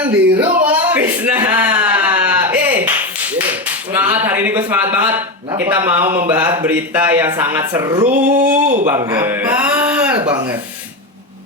datang di rumah Krisna. Semangat, hari ini gue semangat banget. Kenapa? Kita mau membahas berita yang sangat seru banget. Apa banget?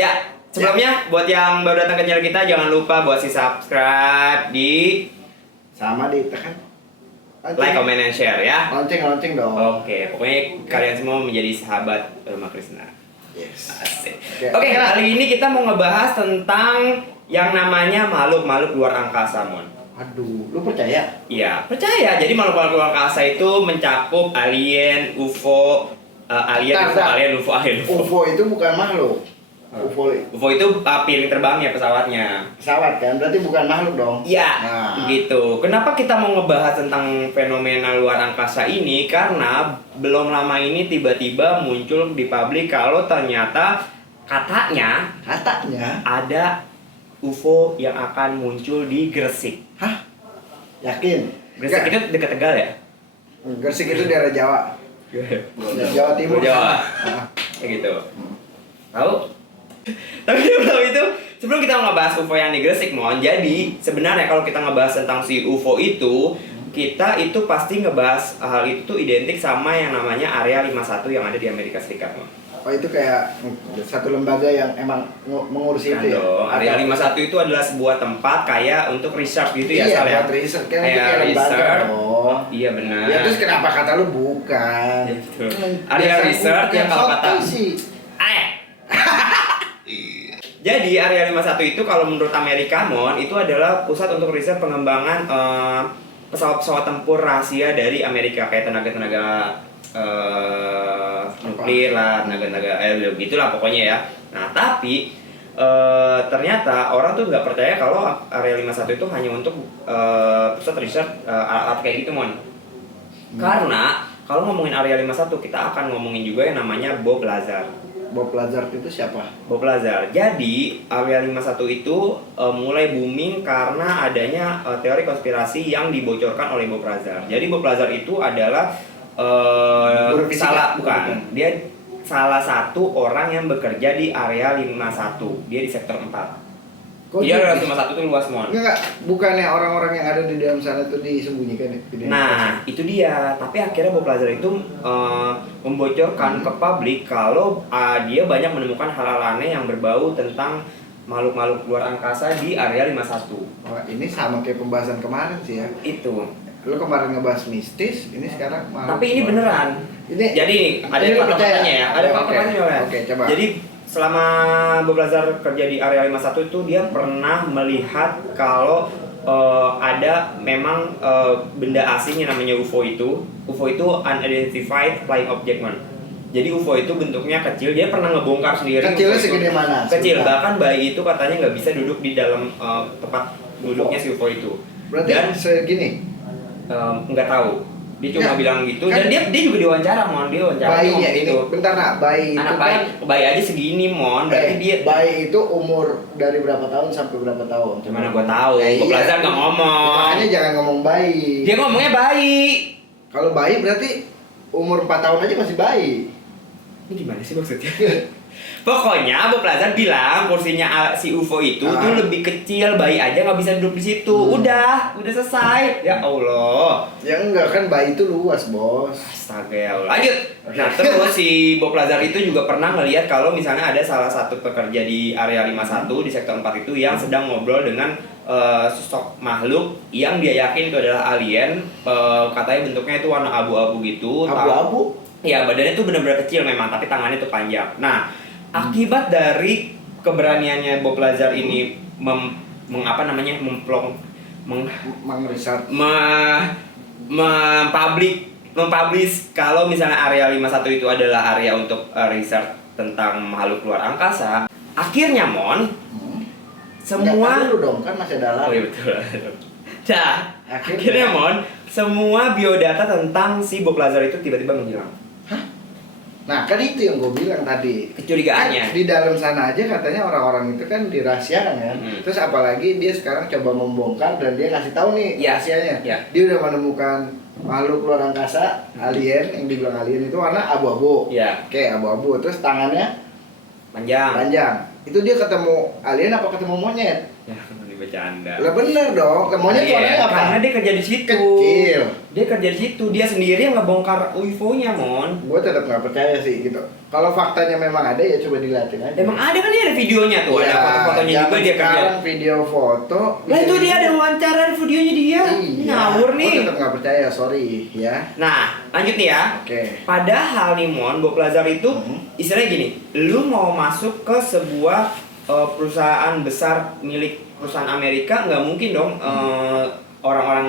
Ya, sebelumnya buat yang baru datang ke channel kita, jangan lupa buat subscribe di Sama ditekan like, comment, and share ya. Lonceng dong. Oke, pokoknya kalian semua menjadi sahabat rumah Krisna. Yes. Asik. Oke. Oke, kali ini kita mau ngebahas tentang yang namanya makhluk-makhluk luar angkasa, Mon. Aduh, lu percaya? Iya, percaya. Jadi makhluk-makhluk luar angkasa itu mencakup alien, UFO, alien, UFO. UFO itu bukan makhluk. UFO itu piring terbangnya pesawatnya. Pesawat kan, berarti bukan makhluk dong. Iya, Nah. begitu. Kenapa kita mau ngebahas tentang fenomena luar angkasa ini? Karena belum lama ini tiba-tiba muncul di publik kalau ternyata katanya ada UFO yang akan muncul di Gresik. Hah? Yakin? Gresik itu dekat Tegal ya? Gresik itu daerah Jawa. Jawa Timur. Jawa. Nah, Kayak gitu. Tahu? Tapi sebelum itu, sebelum kita ngebahas UFO yang di Gresik, Mon. Jadi, sebenarnya kalau kita ngebahas tentang si UFO itu, kita itu pasti ngebahas hal itu identik sama yang namanya Area 51 yang ada di Amerika Serikat, Mon. Oh itu kayak satu lembaga yang emang mengurus Kan itu ya? dong, Area 51 itu adalah sebuah tempat kayak untuk research gitu ya, Iya, Sal ya? buat research kan itu Kayak kayak lembaga research. dong. Iya benar. Ya terus kenapa kata lu bukan? Ya, betul. Area research yang kalau kata sih. Jadi Area 51 itu kalau menurut Amerika, Mon, itu adalah pusat untuk riset pengembangan pesawat-pesawat tempur rahasia dari Amerika, kayak tenaga-tenaga nuklir lah, tenaga-tenaga gitulah pokoknya ya. Nah, tapi ternyata orang tuh nggak percaya kalau Area 51 itu hanya untuk pusat riset alat kayak gitu, Mon. Karena kalau ngomongin Area 51, kita akan ngomongin juga yang namanya Bob Lazar. Bob Lazar itu siapa? Bob Lazar. Jadi Area 51 itu mulai booming karena adanya teori konspirasi yang dibocorkan oleh Bob Lazar. Jadi Bob Lazar itu adalah dia salah satu orang yang bekerja di Area 51. Dia di sektor 4. Kok Dia gitu? Area 51 itu luas, Mon. Enggak, bukannya orang-orang yang ada di dalam sana itu disembunyikan ya? Nah, itu dia. Tapi akhirnya Bob Lazar itu membocorkan ke publik kalau dia banyak menemukan hal-hal aneh yang berbau tentang makhluk-makhluk luar angkasa di Area 51. Oh, ini sama kayak pembahasan kemarin sih ya. Itu. Lu kemarin ngebahas mistis, ini sekarang malah. Tapi ini beneran. Jadi ada ini lu fakta-faktanya ya. Ada Oke, fakta-faktanya ya. Oke, coba. Jadi selama Bob Lazar kerja di Area 51 itu dia pernah melihat kalau ada memang benda asing yang namanya UFO itu. UFO itu unidentified flying object, man. Jadi UFO itu bentuknya kecil. Dia pernah ngebongkar sendiri. Kecilnya UFO itu segede mana? Kecil. Sebentar. Bahkan bayi itu katanya nggak bisa duduk di dalam tempat duduknya si UFO itu. Berarti Dan segini. nggak tahu. Dia cuma Ya, bilang gitu. kan Dan dia juga diwawancara, Mon. Dia wawancara Bayinya ngomong ini, gitu. bentar nak, bayi itu Anak kan bayi aja segini, Mon. Berarti dia bayi itu umur dari berapa tahun sampai berapa tahun? gimana gua tahu. Nah, Bob iya. Lazar nggak ngomong. Makanya jangan ngomong bayi. Dia ngomongnya bayi. Kalau bayi berarti umur 4 tahun aja masih bayi. Ini gimana sih maksudnya? Pokoknya Bob Lazar bilang kursinya si UFO itu tuh lebih kecil, bayi aja nggak bisa duduk di situ. Udah selesai. Ya Allah. Ya enggak kan bayi itu luas, Bos. Astaga ya Allah. Lanjut. Nah, terus si Bob Lazar itu juga pernah ngelihat kalau misalnya ada salah satu pekerja di Area 51 di sektor 4 itu yang sedang ngobrol dengan sosok makhluk yang dia yakin itu adalah alien. Katanya bentuknya itu warna abu-abu gitu. Abu-abu? Ya, badannya itu benar-benar kecil memang, tapi tangannya itu panjang. Nah, akibat dari keberaniannya Bob Lazar ini mempublish kalau misalnya Area 51 itu adalah area untuk research tentang makhluk luar angkasa. Akhirnya, Mon, semua dulu dong, kan masih dalam. Oh iya betul. Nah, akhirnya, Mon, semua biodata tentang si Bob Lazar itu tiba-tiba menghilang. Nah kan itu yang gue bilang tadi, Kecurigaannya. kan di dalam sana aja katanya orang-orang itu kan dirahasiakan kan. Terus apalagi dia sekarang coba membongkar dan dia ngasih tahu nih rahasianya. Dia udah menemukan makhluk luar angkasa, alien, yang dibilang alien itu warna abu-abu. Oke, abu-abu. Terus tangannya panjang. Itu dia ketemu alien apa ketemu monyet? Ya, ini bercanda. Lah bener dong, monyet warnanya apa? Karena dia kerja di situ. Kecil. Dia kerja di situ, dia sendiri yang ngebongkar UFO-nya, Mon. Gue tetap nggak percaya sih gitu. Kalau faktanya memang ada ya coba dilihatin aja. Emang ada kan dia ada videonya tuh, ada foto-fotonya juga dia kerja. Sekarang video foto. Lah itu dia ada wawancara, ada videonya dia. Iya. Ngawur nih. Gue tetap nggak percaya, sorry ya. Nah, lanjut nih ya. Oke. Padahal nih Mon, Bob Lazar itu istilahnya gini, lu mau masuk ke sebuah perusahaan besar milik perusahaan Amerika, nggak mungkin dong orang-orang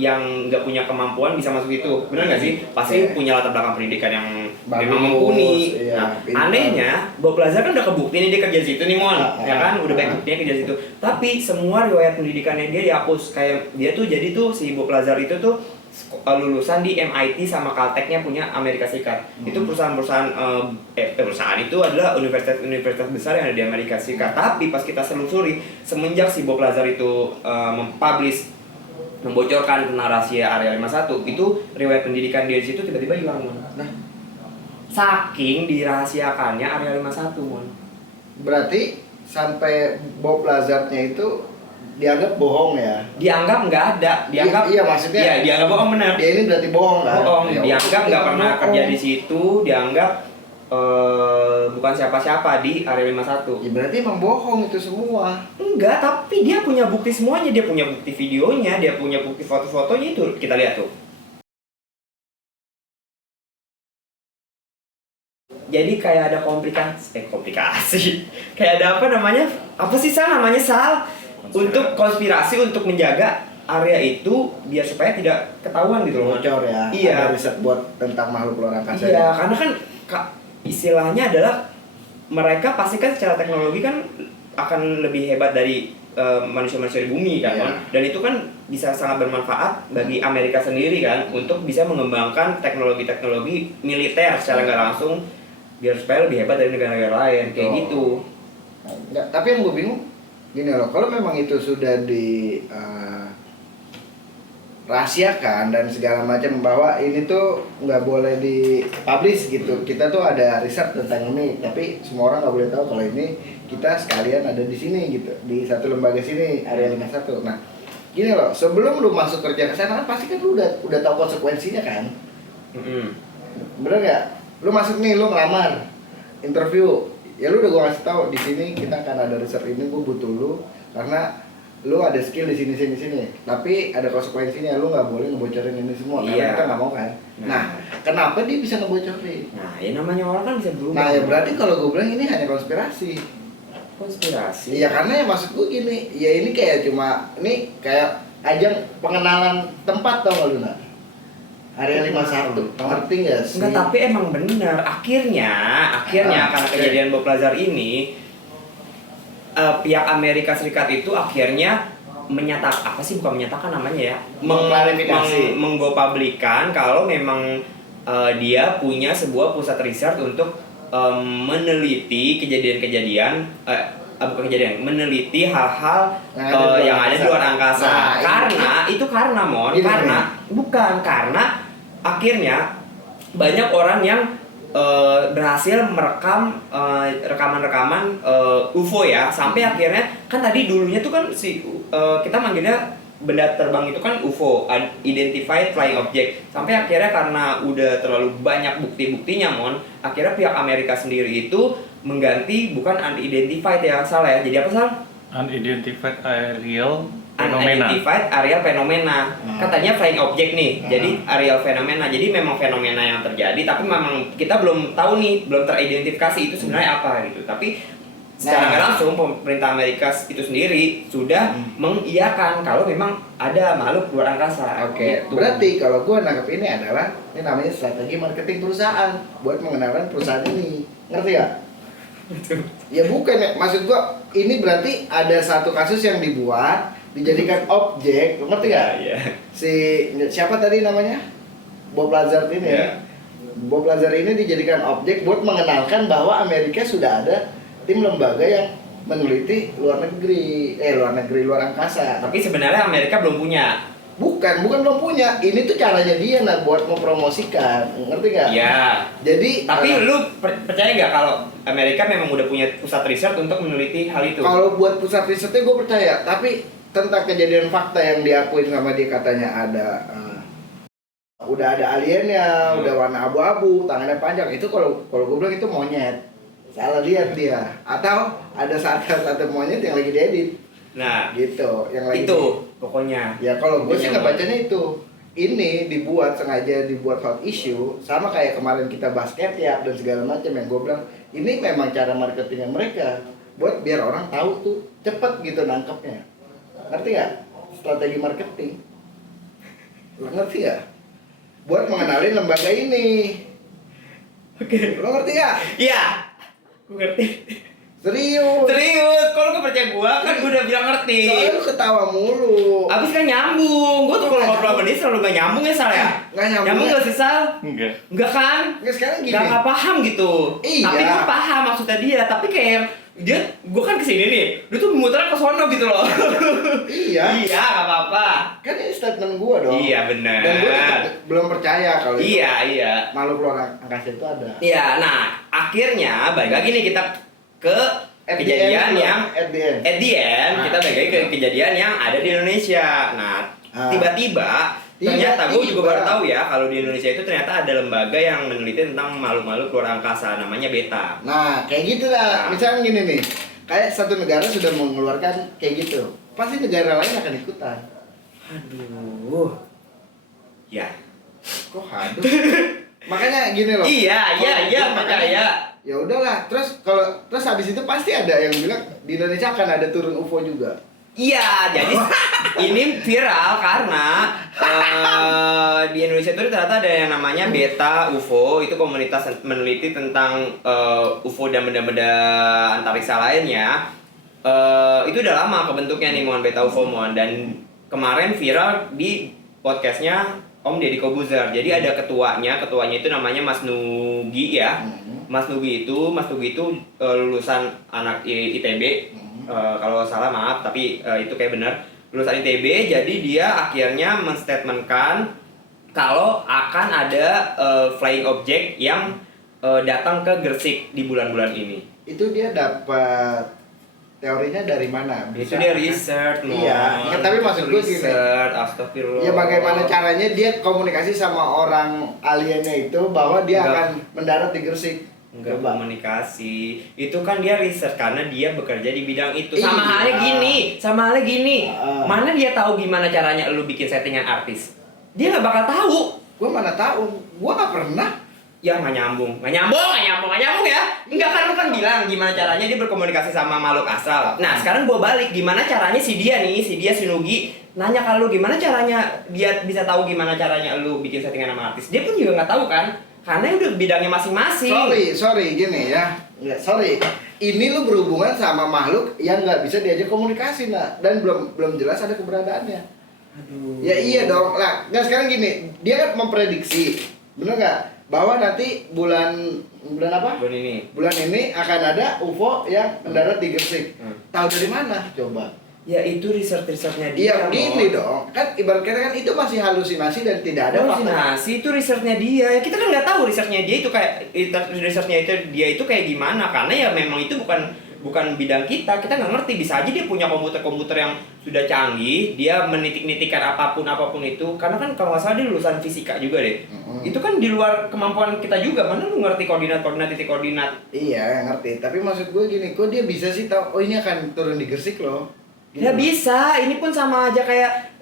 yang nggak punya kemampuan bisa masuk itu, benar nggak sih? Pasti punya latar belakang pendidikan yang memang mumpuni. Iya, Nah, anehnya Bob Lazar kan udah kebukti nih dia kerja di situ nih Mon, ya kan? Udah banyak buktinya kerja di situ. Tapi semua riwayat pendidikannya dia dihapus. Kayak dia tuh jadi tuh si Bob Lazar itu tuh lulusan di MIT sama Caltech-nya punya Amerika Serikat. Itu perusahaan-perusahaan perusahaan itu adalah universitas besar yang ada di Amerika Serikat. Tapi pas kita selusuri semenjak si Bob Lazar itu membocorkan tentang rahasia Area 51, itu riwayat pendidikan dia di situ tiba-tiba hilang, Mon. Nah, saking dirahasiakannya Area 51, Mon. Berarti sampai Bob Lazar-nya itu dianggap bohong ya? Dianggap nggak ada, dianggap iya maksudnya. Iya, dianggap bohong benar. Dia ini berarti bohong kan? Bohong, Ya, dianggap nggak pernah bohong. kerja di situ, dianggap bukan siapa-siapa di Area 51. Ya berarti emang bohong itu semua. Enggak, tapi dia punya bukti semuanya, dia punya bukti videonya, dia punya bukti foto-fotonya itu kita lihat tuh. Jadi kayak ada komplikasi. Kayak ada apa namanya? Apa sih Sal namanya Sal? Untuk konspirasi untuk menjaga area itu biar supaya tidak ketahuan gitu loh. Bocor ya. Iya. Ada riset buat tentang makhluk luar angkasa. Iya, karena kan istilahnya adalah mereka pasti kan secara teknologi kan akan lebih hebat dari manusia-manusia di bumi kan, Iya. Dan itu kan bisa sangat bermanfaat bagi Amerika sendiri kan untuk bisa mengembangkan teknologi-teknologi militer secara nggak langsung biar supaya lebih hebat dari negara-negara lain kayak gitu. Nggak, tapi yang gue bingung gini loh, kalau memang itu sudah di rahasiakan dan segala macam bahwa ini tuh nggak boleh dipublish gitu, kita tuh ada riset tentang ini tapi semua orang nggak boleh tahu kalau ini kita sekalian ada di sini gitu, di satu lembaga sini Area 51. Nah gini loh, sebelum lu masuk kerja ke sana kan pasti kan lu udah tahu konsekuensinya kan. Bener nggak? Lu masuk nih, lu ngelamar interview ya, lu udah gua kasih tahu di sini kita akan ada riset ini, gua butuh lu karena lu ada skill di sini, tapi ada konsekuensinya, lu nggak boleh ngebocorin ini semua karena kita nggak mau kan. Nah, kenapa dia bisa ngebocorin? Nah, ya namanya orang kan bisa berubah. Nah, ya berarti kalau gue bilang ini hanya konspirasi. Iya, karena ya maksud gue gini, ya ini kayak cuma ini kayak ajang pengenalan tempat, tau gak lu nak? Area 51, ngerti nggak sih? Enggak, tapi emang benar. Akhirnya karena kejadian Bob Lazar ini, pihak Amerika Serikat itu akhirnya bukan menyatakan namanya ya, mengklarifikasi, menggopublikkan kalau memang dia punya sebuah pusat riset untuk meneliti meneliti hal-hal yang ada di luar angkasa. Karena akhirnya banyak orang yang berhasil merekam rekaman-rekaman UFO ya, sampai akhirnya kan tadi dulunya tuh kan kita manggilnya benda terbang itu kan UFO, Identified Flying Object, sampai akhirnya karena udah terlalu banyak bukti-buktinya akhirnya pihak Amerika sendiri itu mengganti bukan unidentified ya, salah ya, jadi apa Sal? Unidentified aerial phenomena. Katanya flying object nih. Jadi aerial phenomena. Jadi memang fenomena yang terjadi tapi memang kita belum tahu nih, belum teridentifikasi itu sebenarnya apa gitu. Tapi secara nggak langsung pemerintah Amerika itu sendiri sudah mengiyakan kalau memang ada makhluk luar angkasa. Oke. Gitu. Berarti kalau gue nangkep ini adalah ini namanya strategi marketing perusahaan buat mengenalkan perusahaan ini. Ngerti gak? Ya bukan ya, maksud gue ini berarti ada satu kasus yang dibuat dijadikan objek, ngerti gak? Iya. Siapa tadi namanya? Bob Lazar ini ya. Bob Lazar ini dijadikan objek buat mengenalkan bahwa Amerika sudah ada tim lembaga yang meneliti luar angkasa. Tapi sebenarnya Amerika belum punya. Bukan belum punya. Ini tuh caranya dia buat mempromosikan, ngerti gak? Iya. Jadi tapi lu percaya gak kalau Amerika memang udah punya pusat riset untuk meneliti hal itu. Kalau buat pusat risetnya gue percaya, tapi tentang kejadian fakta yang diakuin sama dia katanya ada udah ada aliennya, udah warna abu-abu, tangannya panjang, itu kalau gue bilang itu monyet. Salah lihat dia. Atau ada sate monyet yang lagi diedit. Nah, gitu, yang lagi itu pokoknya. Ya kalau gue sih ngebacanya itu. Ini sengaja dibuat hot issue, sama kayak kemarin kita basket ya dan segala macam yang gue bilang ini memang cara marketingnya mereka buat biar orang tahu tuh cepet gitu nangkepnya. Ngerti gak? Strategi marketing. Lo ngerti gak? Buat mengenalin lembaga ini. Oke. Lo ngerti gak? Iya. Gue ngerti. Serius. Kalau lu percaya gua kan gua udah bilang ngerti. Soalnya lu ketawa mulu. Abis kan nyambung. Gua tuh kalau ngobrol sama dia selalu gak nyambung ya Sal ya. Nggak nyambung. Nyambung gak sih Sal? Enggak kan? Nggak, sekarang gini. Gak paham gitu. Iya. Tapi gua paham maksudnya dia. Tapi kayak gua kan kesini nih. Dia tuh muter ke sono gitu loh. Iya. Iya, gak apa-apa. Kan ini statement gua dong. Iya benar. Dan gua tetap belum percaya kalau itu. Iya. Makhluk luar angkasa itu ada. Iya, nah akhirnya balik lagi nih kita ke At the kejadian end, yang at the end. kita balik lagi ke kejadian yang ada di Indonesia. Nah, tiba-tiba ternyata gue juga baru tahu ya kalau di Indonesia itu ternyata ada lembaga yang meneliti tentang makhluk-makhluk luar angkasa, namanya BETA. Nah, kayak gitu dah. Misalnya gini nih, kayak satu negara sudah mengeluarkan kayak gitu, pasti negara lain akan ikutan. Aduh, ya. Kok aduh? Makanya gini loh. Iya, percaya. Ya udahlah, terus habis itu pasti ada yang bilang di Indonesia akan ada turun UFO juga. Iya, jadi ini viral karena di Indonesia itu ternyata ada yang namanya Beta UFO, itu komunitas meneliti tentang UFO dan benda-benda antariksa lainnya. Itu udah lama kebentuknya nih Beta UFO dan kemarin viral di podcastnya Om Deddy Kobuzer. Jadi ada ketuanya itu namanya Mas Nugi ya. Mas Nugi itu lulusan anak ITB. Kalau salah maaf, tapi itu kayak benar. Lulusan ITB, jadi dia akhirnya menstatementkan kalau akan ada flying object yang datang ke Gresik di bulan-bulan ini. Itu dia dapat teorinya dari mana? Itu dia research, Iya, tapi maksud gue gini. Astagfirullah. Ya bagaimana caranya dia komunikasi sama orang aliennya itu bahwa dia akan mendarat di Gresik. Enggak komunikasi. Itu kan dia riset karena dia bekerja di bidang itu. Iya. Sama halnya gini. Mana dia tahu gimana caranya lu bikin settingan artis? Dia nggak bakal tahu. Gua mana tahu. Gua nggak pernah. Ya nggak nyambung ya. Enggak kan lu kan bilang gimana caranya dia berkomunikasi sama makhluk astral. Nah sekarang gua balik gimana caranya si Nugi nanya ke lu gimana caranya dia bisa tahu gimana caranya lu bikin settingan sama artis. Dia pun juga nggak tahu kan. Karena udah bidangnya masing-masing. Sorry gini ya. Sorry. Ini lu berhubungan sama makhluk yang nggak bisa diajak komunikasi, dan belum jelas ada keberadaannya. Aduh. Ya iya dong. Nah, sekarang gini, dia kan memprediksi, bener nggak? Bahwa nanti bulan apa? Bulan ini akan ada UFO yang mendarat di Gresik. Tahu dari mana? Coba. Ya itu risetnya dia. Iya gini dong, kan ibarat kata kan itu masih halusinasi dan tidak ada halusinasi. Itu risetnya dia. Kita kan nggak tahu risetnya dia itu kayak gimana karena ya memang itu bukan bidang kita nggak ngerti. Bisa aja dia punya komputer yang sudah canggih, dia menitik-nitikan apapun itu karena kan kalau nggak salah dia lulusan fisika juga deh. Itu kan di luar kemampuan kita juga, mana lu ngerti koordinat titik koordinat. Iya ngerti, tapi maksud gue gini, kok dia bisa sih tahu ini akan turun di Gresik loh. Ya bisa, ini pun sama aja kayak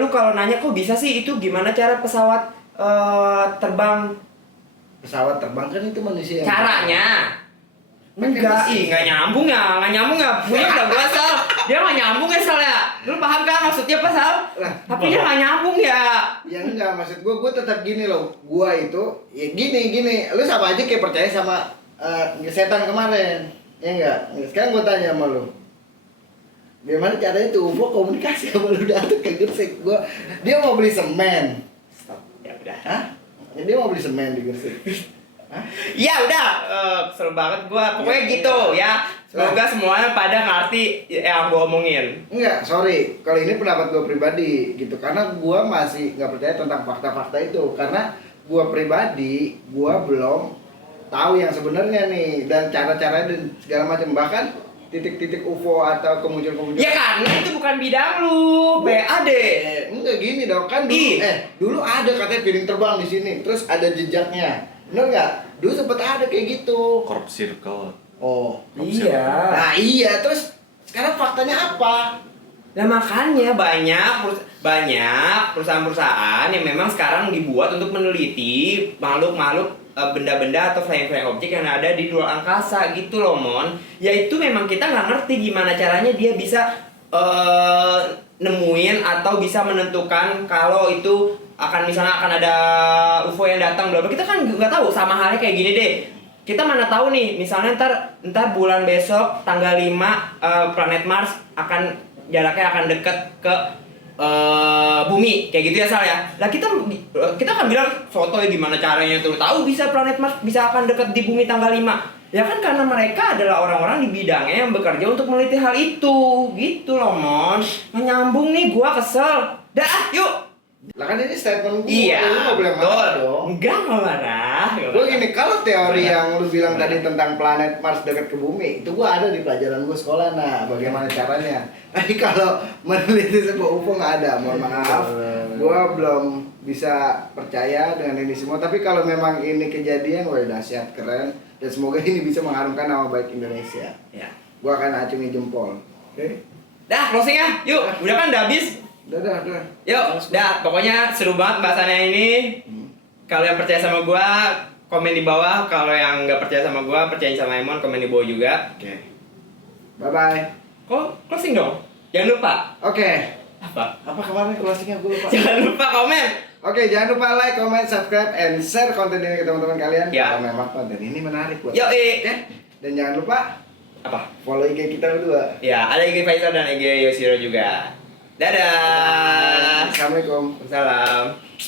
lu kalau nanya kok bisa sih itu gimana cara pesawat terbang. Pesawat terbang kan itu manusia. Caranya. Nggak nyambung ya. Punya udah gua Sal. Dia nggak nyambung ya Sal ya. Lu paham kan maksudnya apa Sal? Tapi dia nggak nyambung ya. Ya enggak, maksud gue tetap gini loh. Gua itu ya gini. Lu sama aja kayak percaya sama setan kemarin. Ya enggak? Sekarang gue tanya sama lu. Gimana caranya tuh UFO komunikasi sama lu datang ke Gresik? Dia mau beli semen. Stop. Ya udah. Hah? Dia mau beli semen di Gresik. Hah? Ya udah, seru banget gua. Pokoknya gitu ya. Semoga semuanya pada ngerti yang gua omongin. Enggak, sorry. Kalau ini pendapat gua pribadi gitu. Karena gua masih nggak percaya tentang fakta-fakta itu. Karena gua pribadi, gua belum tahu yang sebenarnya nih dan cara-caranya dan segala macam, bahkan titik-titik UFO atau kemunculan. Ya karena itu bukan bidang lu, PAD. Enggak gini dong, kan dulu dulu ada katanya piring terbang di sini, terus ada jejaknya. Bener nggak? Dulu sempet ada kayak gitu. Crop circle. Oh, Iya. nah iya, terus sekarang faktanya apa? Nah makanya banyak perusahaan-perusahaan yang memang sekarang dibuat untuk meneliti makhluk-makhluk benda-benda atau flying object yang ada di luar angkasa gitu loh Mon. Yaitu memang kita nggak ngerti gimana caranya dia bisa nemuin atau bisa menentukan kalau itu misalnya akan ada UFO yang datang bla bla. Kita kan nggak tahu, sama halnya kayak gini deh. Kita mana tahu nih, misalnya ntar bulan besok tanggal 5 planet Mars jaraknya akan dekat ke bumi kayak gitu ya Sal ya. Lah kita kan bilang foto ya gimana caranya tuh tahu bisa planet Mars bisa akan dekat di bumi tanggal 5. Ya kan karena mereka adalah orang-orang di bidangnya yang bekerja untuk meneliti hal itu. Gitu loh Mon. Menyambung nih, gua kesel. Dah, yuk. Lah kan ini statement gue, Iya, lu nggak boleh marah dong. Enggak marah. Gue gini, kalau teori yang lu bilang tadi tentang planet Mars dekat ke bumi, itu gue ada di pelajaran gue sekolah. Nah, bagaimana caranya? Tapi kalau meneliti sebuah UFO nggak ada, mohon maaf. Gue belum bisa percaya dengan ini semua. Tapi kalau memang ini kejadian, wah dahsyat, keren. Dan semoga ini bisa mengharumkan nama baik Indonesia. Ya. Gue akan acungi jempol. Oke? Dah, closing ya. Yuk, udah kan udah habis. Udah. Yuk, dah. Pokoknya seru banget bahasannya ini. Kalau yang percaya sama gua, komen di bawah. Kalau yang nggak percaya sama gua, percaya sama Emon, komen di bawah juga. Oke. Bye-bye. Kok closing dong? Jangan lupa. Oke. Apa? Apa kemarin closingnya gue lupa. Jangan lupa komen. Oke, jangan lupa like, comment, subscribe, and share konten ini ke teman-teman kalian. Ya. Kalau memang konten ini menarik buat Yoi. Oke? Dan jangan lupa Apa? follow IG kita berdua. Ya, ada IG Faisal dan IG Yoshiro juga. Dadah. Assalamualaikum. Salam.